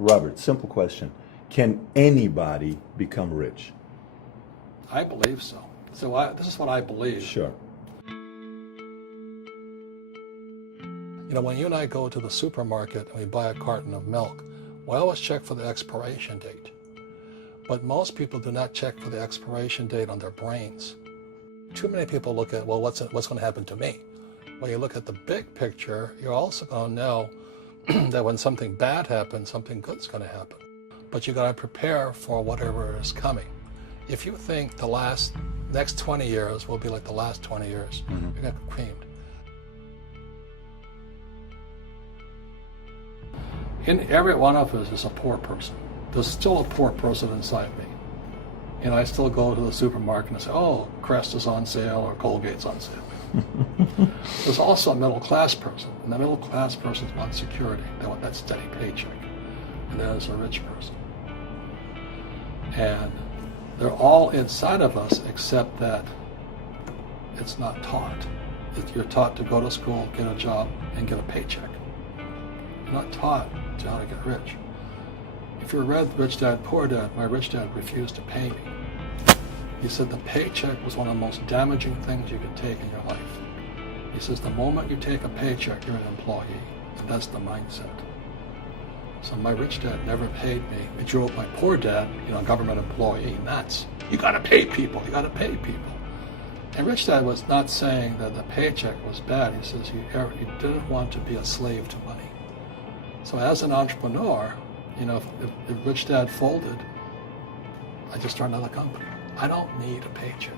Robert, simple question. Can anybody become rich? I believe so. So this is what I believe. Sure. You know, when you and I go to the supermarket and we buy a carton of milk, we always check for the expiration date. But most people do not check for the expiration date on their brains. Too many people look at, well, what's going to happen to me? When you look at the big picture, you're also going to know that when something bad happens, something good's going to happen. But you got to prepare for whatever is coming. If you think the next 20 years will be like the last 20 years, you're going to get creamed. In every one of us is a poor person. There's still a poor person inside me. And I still go to the supermarket and say, oh, Crest is on sale or Colgate's on sale. There's also a middle class person. And the middle class person wants security. They want that steady paycheck. And there's a rich person. And they're all inside of us except that it's not taught. You're taught to go to school, get a job, and get a paycheck. You're not taught how to get rich. If you read Rich Dad, Poor Dad, my rich dad refused to pay me. He said the paycheck was one of the most damaging things you could take in your life. He says the moment you take a paycheck, you're an employee. And that's the mindset. So my rich dad never paid me. It drove my poor dad, government employee, nuts. You gotta pay people, you gotta pay people. And Rich Dad was not saying that the paycheck was bad. He says he didn't want to be a slave to money. So as an entrepreneur, if Rich Dad folded, I just start another company. I don't need a paycheck.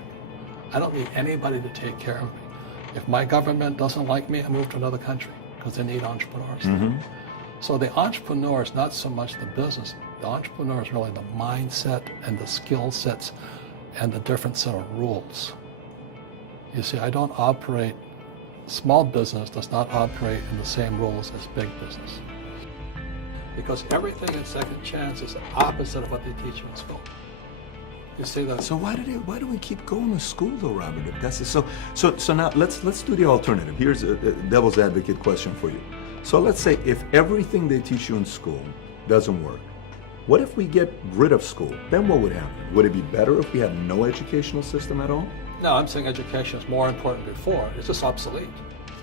I don't need anybody to take care of me. If my government doesn't like me, I move to another country because they need entrepreneurs. So the entrepreneur is not so much the business. The entrepreneur is really the mindset and the skill sets and the different set of rules. You see, small business does not operate in the same rules as big business. Because everything in Second Chance is the opposite of what they teach you in school. You see that? So why do we keep going to school though, Robert? If that's it. So now let's do the alternative. Here's a devil's advocate question for you. So let's say if everything they teach you in school doesn't work, what if we get rid of school? Then what would happen? Would it be better if we had no educational system at all? No, I'm saying education is more important than before. It's just obsolete.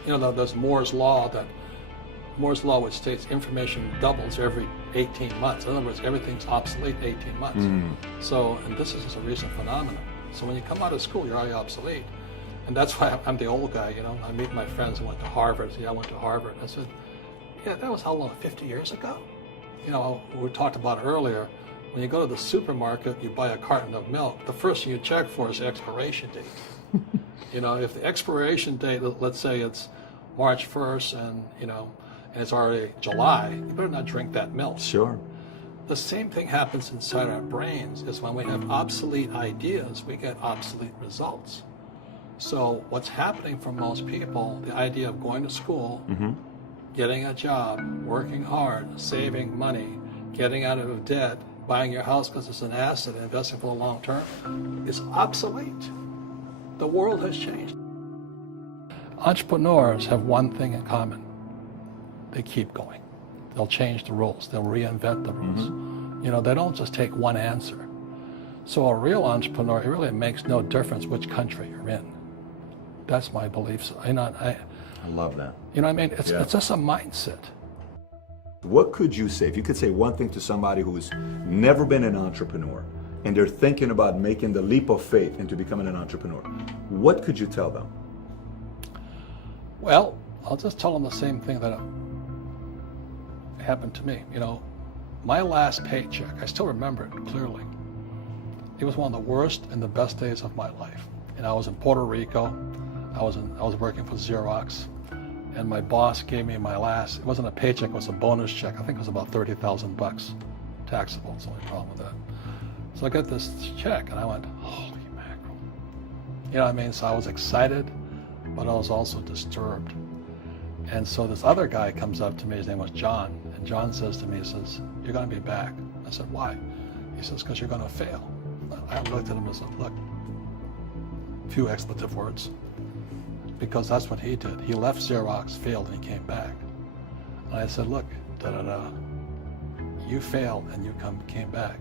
There's Moore's Law which states information doubles every 18 months. In other words, everything's obsolete 18 months. So, and this is just a recent phenomenon. So when you come out of school, you're already obsolete. And that's why I'm the old guy, I meet my friends who went to Harvard. I went to Harvard. I said, yeah, that was how long, 50 years ago? We talked about earlier, when you go to the supermarket, you buy a carton of milk, the first thing you check for is the expiration date. If the expiration date, let's say it's March 1st and it's already July, you better not drink that milk. Sure. The same thing happens inside our brains, is when we have obsolete ideas, we get obsolete results. So what's happening for most people, the idea of going to school, getting a job, working hard, saving money, getting out of debt, buying your house because it's an asset, investing for the long term, is obsolete. The world has changed. Entrepreneurs have one thing in common. They keep going. They'll change the rules. They'll reinvent the rules. They don't just take one answer. So a real entrepreneur, it really makes no difference which country you're in. That's my belief. So, I love that. It's just a mindset. What could you say, if you could say one thing to somebody who's never been an entrepreneur and they're thinking about making the leap of faith into becoming an entrepreneur, what could you tell them? Well, I'll just tell them the same thing that happened to me. My last paycheck, I still remember it clearly. It was one of the worst and the best days of my life. I was in Puerto Rico. I was working for Xerox, and my boss gave me it wasn't a paycheck, it was a bonus check. I think it was about $30,000, taxable. That's the only problem with that. So I got this check, and I went, holy mackerel. So I was excited, but I was also disturbed. And so this other guy comes up to me, his name was John, and John says to me, he says, you're going to be back. I said, why? He says, because you're going to fail. I looked at him and said, look, a few expletive words, because that's what he did. He left Xerox, failed, and he came back. And I said, look, you failed and you came back,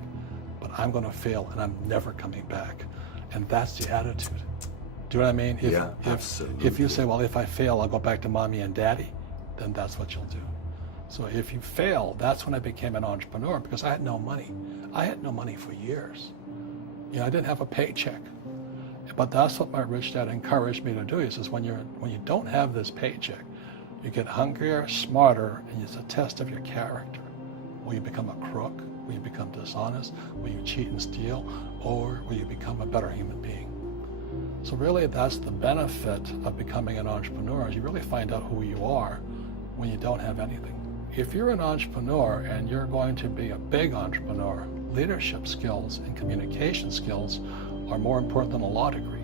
but I'm going to fail and I'm never coming back. And that's the attitude. Do you know what I mean? Absolutely. If you say, well, if I fail, I'll go back to mommy and daddy, then that's what you'll do. So if you fail, that's when I became an entrepreneur, because I had no money. I had no money for years. I didn't have a paycheck. But that's what my rich dad encouraged me to do. He says, when you don't have this paycheck, you get hungrier, smarter, and it's a test of your character. Will you become a crook? Will you become dishonest? Will you cheat and steal? Or will you become a better human being? So really, that's the benefit of becoming an entrepreneur, is you really find out who you are when you don't have anything. If you're an entrepreneur and you're going to be a big entrepreneur, leadership skills and communication skills are more important than a law degree.